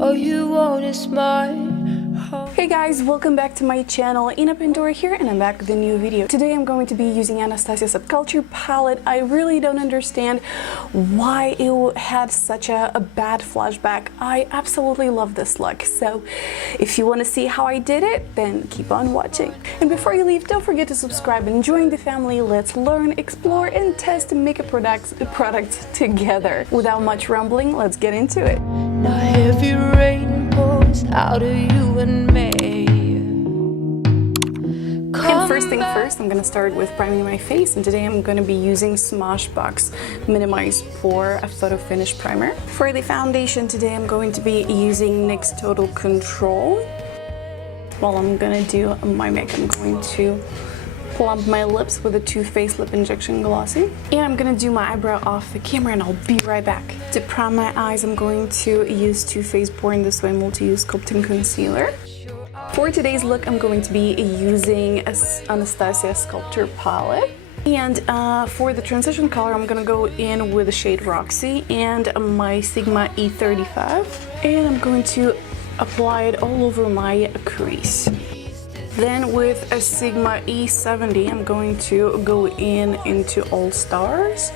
All you want is my Hey guys, welcome back to my channel. Ina Pandora here, and I'm back with a new video. Today I'm going to be using Anastasia Subculture palette. I really don't understand why it had such a bad flashback. I absolutely love this look. So if you want to see how I did it, then keep on watching. And before you leave, don't forget to subscribe and join the family. Let's learn, explore, and test makeup products together. Without much rambling, let's get into it. Now heavy rain pours out of you and me. And first thing first, I'm going to start with priming my face, and today I'm going to be using SMASHBOX Minimize Pore Photo Finish Primer. For the foundation today, I'm going to be using NYX Total Control. While I'm going to do my makeup, I'm going to plump my lips with a Too Faced Lip Injection Glossy. And I'm going to do my eyebrow off the camera, and I'll be right back. To prime my eyes, I'm going to use Too Faced Born This Way Multi-Use Sculpting Concealer. For today's look, I'm going to be using Anastasia Sculpture palette. And for the transition color, I'm going to go in with the shade Roxy and my Sigma E35. And I'm going to apply it all over my crease. Then with a Sigma E70, I'm going to go into All Stars.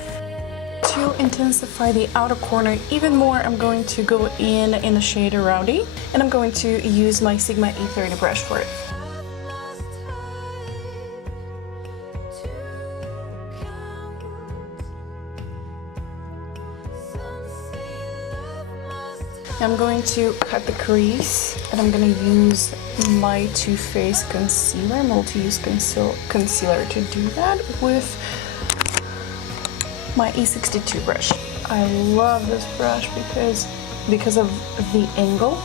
To intensify the outer corner even more, I'm going to go in the shade Rowdy, and I'm going to use my Sigma E30 brush for it. I'm going to cut the crease, and I'm going to use my Too Faced Concealer, Multi-Use Concealer to do that with my E62 brush. I love this brush because of the angle.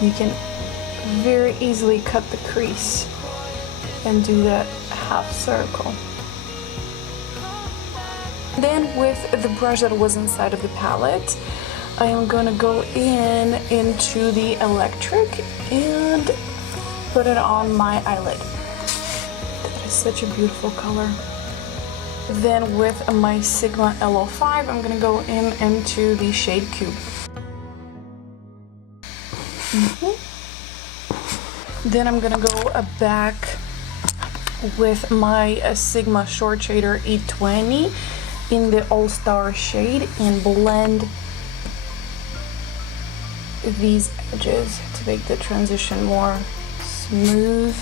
You can very easily cut the crease and do that half circle. Then with the brush that was inside of the palette, I am going to go into the electric and put it on my eyelid. That is such a beautiful color. Then with my Sigma LO5, I'm going to go into the shade Cube. Then I'm going to go back with my Sigma Short Shader E20 in the All Star shade and blend these edges to make the transition more smooth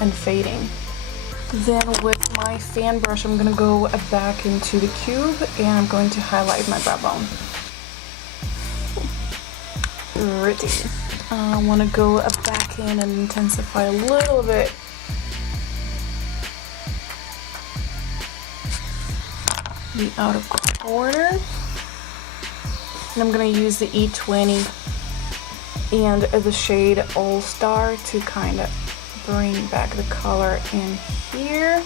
and fading. Then with my fan brush, I'm gonna go back into the cube and I'm going to highlight my brow bone. Pretty. I want to go back in and intensify a little bit the outer corner. And I'm going to use the E20 and the shade All Star to kind of bring back the color in here.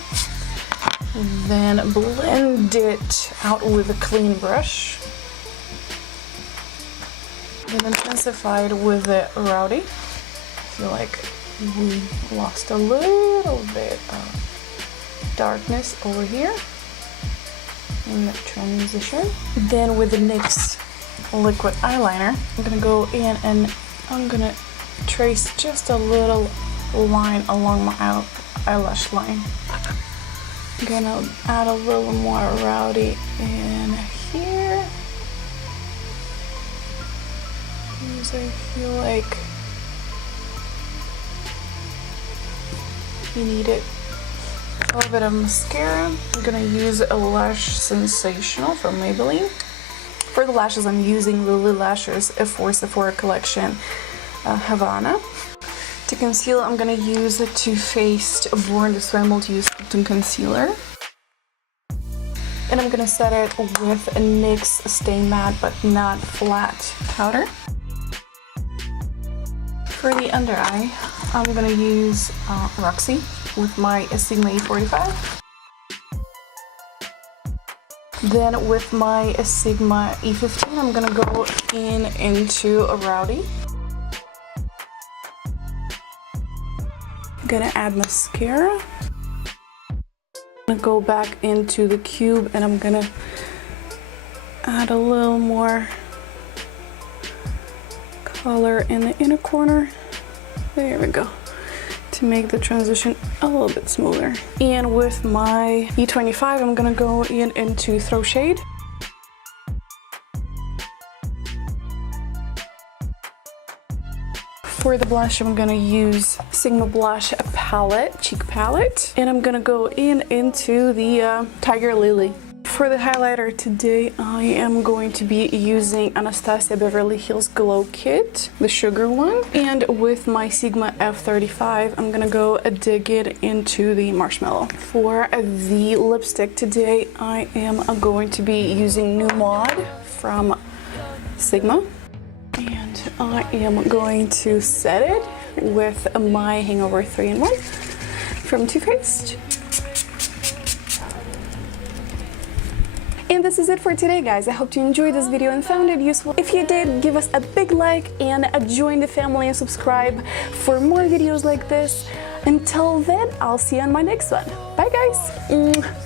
And then blend it out with a clean brush. Then intensify it with the Rowdy. I feel like we lost a little bit of darkness over here in the transition. Then with the NYX liquid eyeliner, I'm gonna go in and I'm gonna trace just a little line along my eyelash line. I'm gonna add a little more Rowdy in here, because I feel like you need it. A little bit of mascara. I'm gonna use a Lash Sensational from Maybelline. For the lashes, I'm using Lily Lashes for Sephora Collection Havana. To conceal, I'm gonna use the Too Faced Born This Way Multi-Use Concealer. And I'm gonna set it with a NYX Stay Matte But Not Flat powder. For the under eye, I'm gonna use Roxy with my Sigma E45. Then with my Sigma E15, I'm gonna go into a Rowdy. I'm gonna add mascara. I'm gonna go back into the cube and I'm gonna add a little more color in the inner corner. There we go, to make the transition a little bit smoother. And with my E25, I'm gonna go into Throw Shade. For the blush, I'm gonna use Sigma Blush palette, cheek palette, and I'm gonna go into the Tiger Lily. For the highlighter today, I am going to be using Anastasia Beverly Hills Glow Kit, the sugar one. And with my Sigma F35, I'm gonna go dig it into the Marshmallow. For the lipstick today, I am going to be using New Mod from Sigma. And I am going to set it with my Hangover 3-in-1 from Too Faced. And this is it for today, guys. I hope you enjoyed this video and found it useful. If you did, give us a big like and join the family and subscribe for more videos like this. Until then, I'll see you on my next one. Bye, guys.